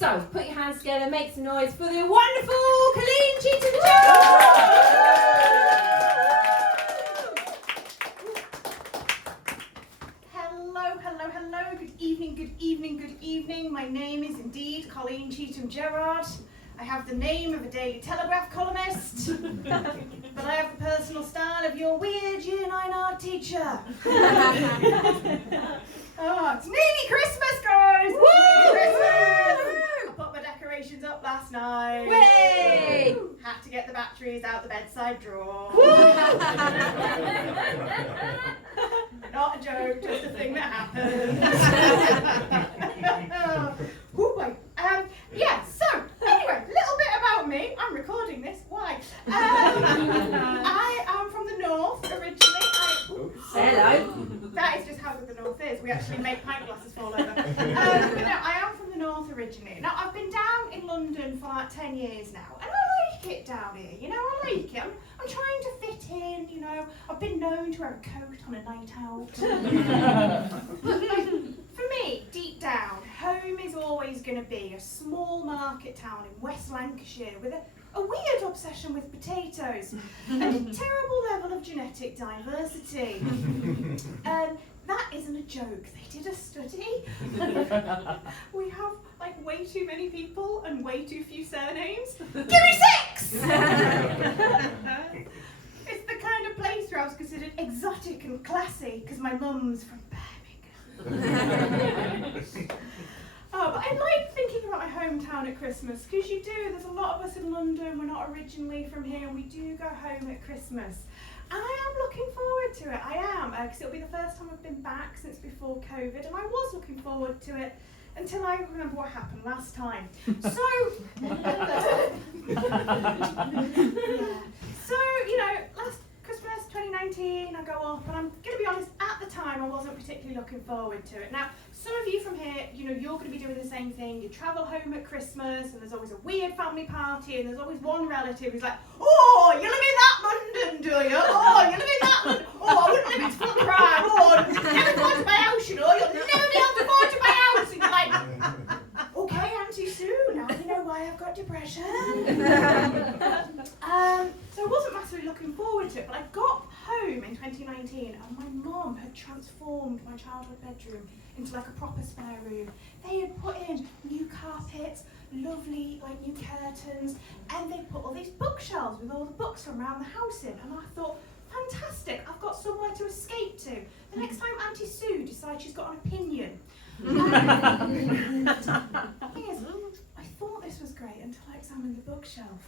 So, put your hands together, make some noise for the wonderful Colleen Cheetham-Gerrard! Hello, good evening. My name is indeed Colleen Cheetham-Gerrard. I have the name of a Daily Telegraph columnist, but I have the personal style of your weird Year 9 art teacher. Oh, it's nearly Christmas, guys! Woo! Nearly Christmas! I put my decorations up last night. Way! Had to get the batteries out the bedside drawer. Not a joke, just a thing that happened. So anyway, a little bit about me. I'm recording this. Why? I am from the north originally. Hello. That is just how good the north is. We actually make pint glasses fall over. But no, I am from the north originally. Now, I've been down in London for like 10 years now, and I like it down here. You know, I like it. I'm trying to fit in, you know. I've been known to wear a coat on a night out. For me, deep down, home is always going to be a small market town in West Lancashire with a weird obsession with potatoes and a terrible level of genetic diversity. That isn't a joke. They did a study. We have like way too many people and way too few surnames. Give me 6! It's the kind of place where I was considered exotic and classy because my mum's from Birmingham. Oh, but I like thinking about my hometown at Christmas, because you do. There's a lot of us in London, we're not originally from here, and we do go home at Christmas. And I am looking forward to it, I am, because it'll be the first time I've been back since before COVID, and I was looking forward to it until I remember what happened last time. So, you know, last Christmas 2019, I go off, and I'm going to be honest, at the time I wasn't particularly looking forward to it. Now, some of you from here, you know, you're going to be doing the same thing. You travel home at Christmas, and there's always a weird family party, and there's always one relative who's like, oh, you live in that London, do you? Oh, you live in that London. Oh, I wouldn't live, it's full of crime. Oh, never go to my house, you know. You'll never be able to go to my house. And you're like, okay, Auntie Sue, now you know why I've got depression. So I wasn't massively looking forward to it, but I got home in 2019, and my mum had transformed my childhood bedroom into like a proper spare room. They had put in new carpets, lovely like new curtains, and they put all these bookshelves with all the books from around the house in, and I thought, fantastic, I've got somewhere to escape to. The next time Auntie Sue decides she's got an opinion. The thing is, I thought this was great until I examined the bookshelf,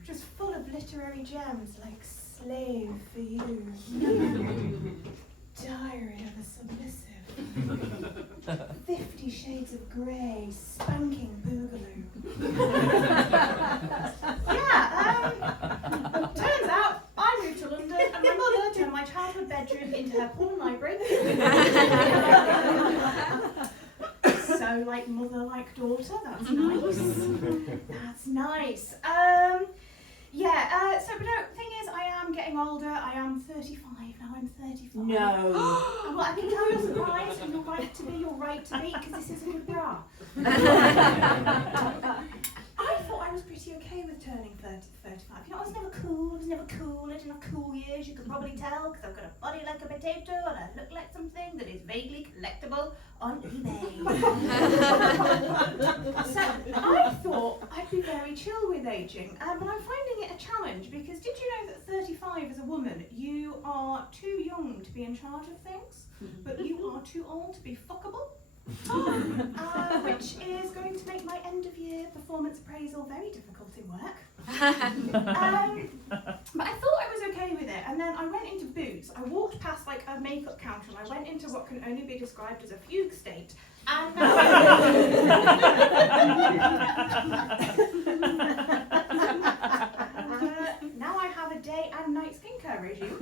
which was full of literary gems like Slave for You, Diary of a Submissive, 50 Shades of Grey, Spanking Boogaloo. Turns out I moved to London and my mother turned my childhood bedroom into her porn library. So, like mother, like daughter, that's nice. That's nice. But no, thing is, I am getting older. I am 35 now. I'm 35. No. Well, I can tell you're surprised, and you're right to be, because this is a good bra. I thought I was pretty okay with turning 35. You know, I was never cool. I didn't have cool years. You can probably tell, because I've got a body like a potato, and I look like something that is vaguely collectible on eBay. So I thought I'd be very chill with aging, but I'm finding it a challenge, because did you know that 35 as a woman, you are too young to be in charge of things, but you are too old to be fuckable? Which is going to make my end of year performance appraisal very difficult in work. But I thought I was okay with it, and then I went into Boots. I walked past like a makeup counter, and I went into what can only be described as a fugue state. And now I have a day and night skincare regime.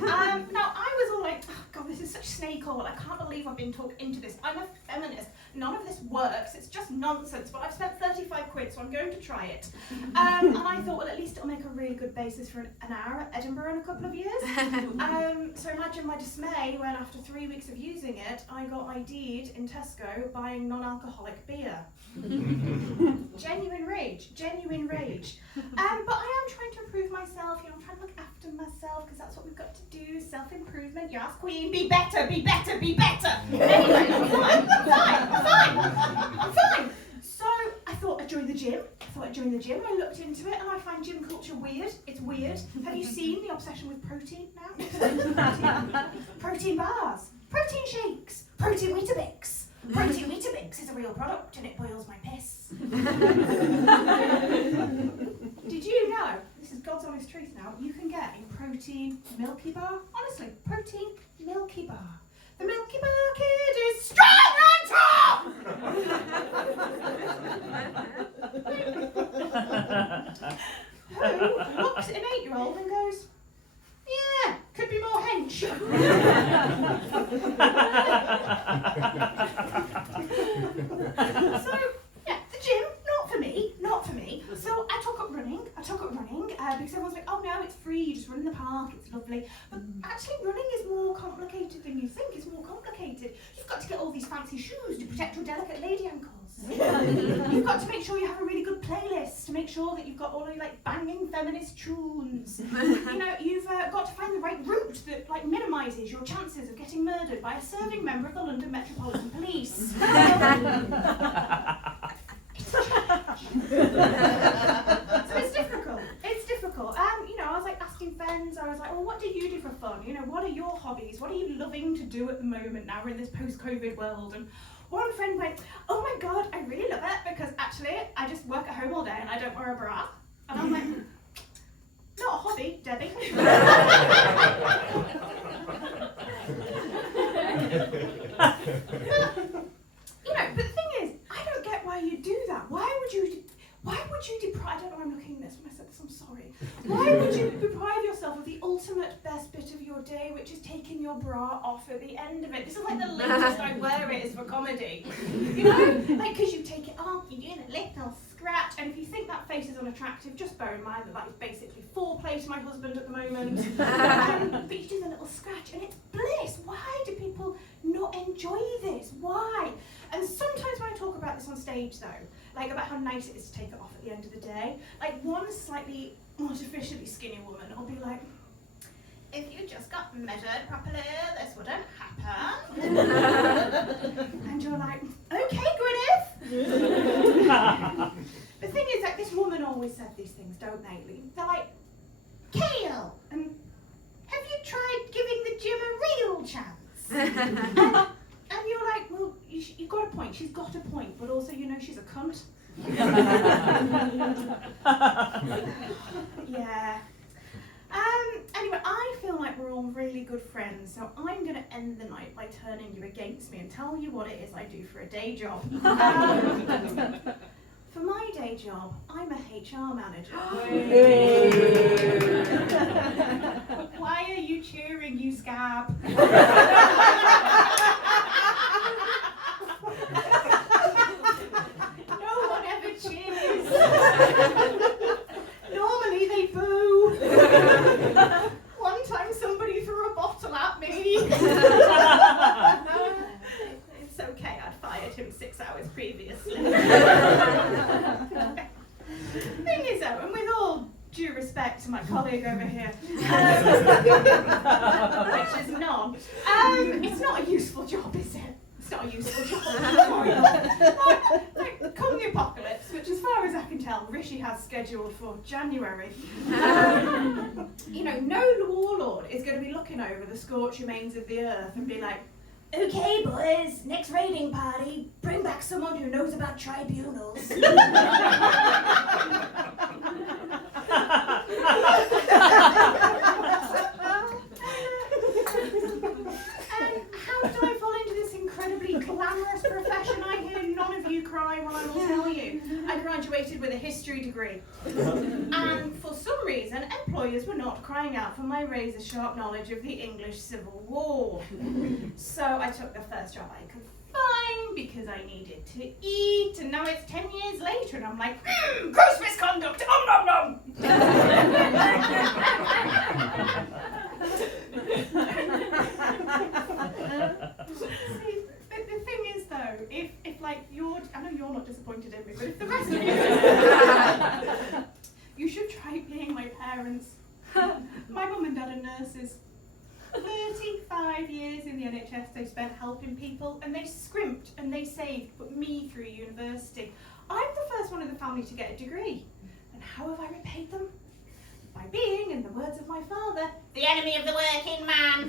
Now I was all like, oh God, this is such snake oil. I can't believe I've been talked into this. I'm a feminist. None of this works. It's just nonsense. But I've spent 35 quid, so I'm going to try it. And I thought, well, at least it'll make a really good basis for an hour at Edinburgh in a couple of years. So imagine my dismay when, after 3 weeks of using it, I got ID'd in Tesco buying non-alcoholic beer. average. But I am trying to improve myself. I'm trying to look after myself because that's what we've got to do. Self-improvement. Yes, Queen. Be better. Be better. Be better. Anyway, I'm fine. So I thought I'd join the gym. I looked into it and I find gym culture weird. It's weird. Have you seen the obsession with protein now? Protein bars, protein shakes, protein Weetabix. Protein Weetabix is a real product and it boils my piss. Did you know, this is God's honest truth now, you can get a protein Milky Bar? Honestly, protein Milky Bar. The Milky Bar kid is strong and tough! Who looks at an 8-year-old and goes, yeah, could be more hench. So, yeah, the gym, not for me. So I took up running because everyone's like, oh no, it's free, you just run in the park, it's lovely. But actually running is more complicated than you think, it's more complicated. You've got to get all these fancy shoes to protect your delicate lady ankles. You've got to make sure you have a really good playlist to make sure that you've got all of like banging feminist tunes. You've got to find the right route that like minimises your chances of getting murdered by a serving member of the London Metropolitan Police. So it's difficult. I was like asking friends, I was like, well, what do you do for fun? What are your hobbies? What are you loving to do at the moment now we're in this post-COVID world? And one friend went, oh my God, I really love it because actually I just work at home all day and I don't wear a bra. And I'm like, not a hobby, Debbie. But the thing is, I don't get why you do that. Why would you deprive, I don't know why I'm looking at this when I said this, I'm sorry. Why would you deprive yourself of the ultimate best bit of your day, which is taking your bra off at the end of it? This is like the latest I wear it is for comedy. Because you take it off, you're doing a little scratch, and if you think that face is unattractive, just bear in mind that is basically foreplay to my husband at the moment. But you do the little scratch, and it's bliss. Why do people not enjoy this? Why? And sometimes when I talk about this on stage though, like about how nice it is to take it off at the end of the day, like one slightly artificially skinny woman will be like, if you just got measured properly, this wouldn't happen. And you're like, okay, Gwyneth. The thing is, like, this woman always said these things, don't they? They're like, Kale, have you tried giving the gym a real chance? And you're like, well, you've got a point. She's got a point, but also, she's a cunt. Yeah. Anyway, I feel like we're all really good friends, so I'm going to end the night by turning you against me and tell you what it is I do for a day job. For my day job, I'm a HR manager. Why are you cheering, you scab? No one ever cheers. Normally they boo. One time somebody threw a bottle at me. It's okay, I'd fired him 6 hours previously. Thing is though, and with all due respect to my colleague over here, which is none, it's not a useful job, is it? It's not a useful job. Like come the apocalypse, which as far as I can tell, Rishi has scheduled for January. No warlord is going to be looking over the scorched remains of the earth and be like, okay, boys, next raiding party, bring back someone who knows about tribunals. And how did I fall into this incredibly glamorous profession? I hear none of you cry when I will tell you. I graduated with a history degree. And for some reason, employers were not crying out for my razor-sharp knowledge of the English Civil War. So I took the first job I could find because I needed to eat, and now it's 10 years later and I'm like, gross misconduct, nom nom See, the thing is though, if like I know you're not disappointed in me, but if the rest of you Christmas they spent helping people, and they scrimped and they saved, put me through university. I'm the first one in the family to get a degree. And how have I repaid them? By being, in the words of my father, the enemy of the working man.